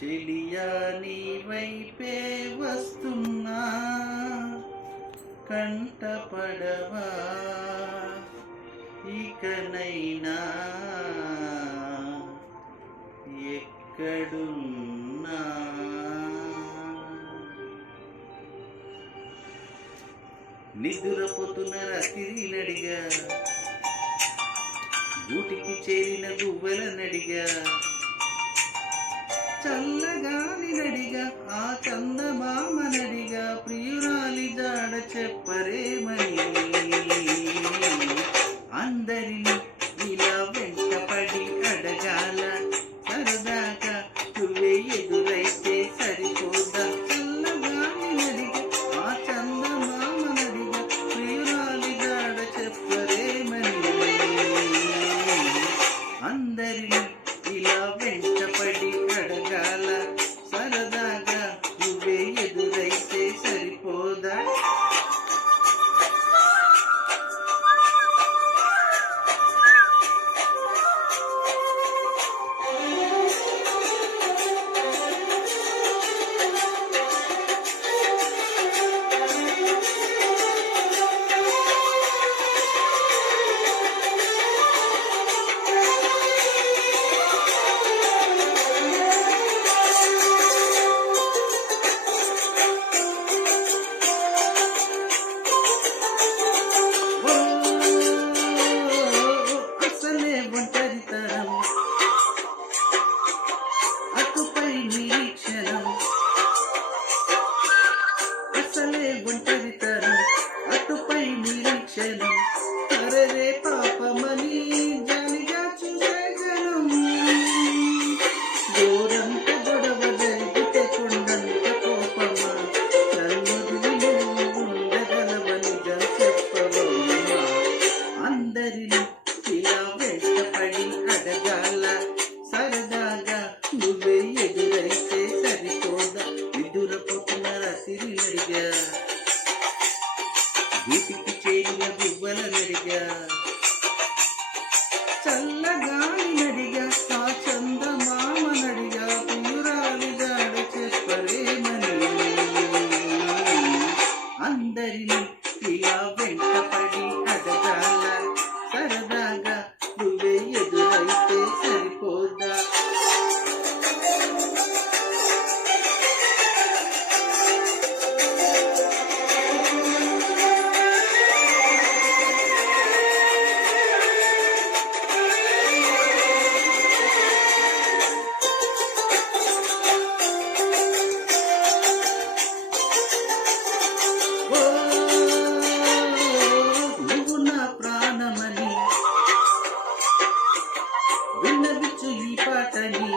చెలియా నీ వైపే వస్తున్నా కంటపడవా ఇకనైనా ఎక్కడున్నా. నిద్రపోతున్న రాత్రి నడిగా గూటికి చేరిన గువ్వలనడిగా చల్లగాలి నడిగా ఆ చందమామనడిగా ప్రియురాలి జాడ చెప్పరేమని అందరిని ఇలా వెంటపడి అడగాల సరదాగా నువ్వే ఎదురైతే సరిపోదా. చల్లగాలి నడిగా ఆ చందమామనడిగా ప్రియురాలి జాడ చెప్పరేమని అందరిని ఇలా వెంటపడి అడగాల సరదాగా నువ్వే ఎదురైతే సరిపోదా. అటుపై నిరీక్షణం అసలే ఒంటరితనం అటుపై నిరీక్షణం అరరే పాపమని జాలిగా చూసే జనం గోరంత గొడవ జరిగితే కొండంత కోపమా నన్ను ఉండగలవని చెప్పవమ్మా. అందరిని ఇలా వెంటపడి అడగాల సరదాగా నువ్వే ఎదురైతే సరిపోదా. నిద్రపోతున్న రాత్రి నడిగా వీటికి చేరిన గువ్వలనడిగా చల్లగాలి నడిగా ఆ చందమామనడిగా ప్రియురాలి జాడ చెప్పరేమని అందరిని ఇలా వెంటపడి అడగాల సరదాగా నువ్వే ఎదురైతే సరిపోదా. నువ్వు నా ప్రాణమని విన్నవించు ఈ పాటని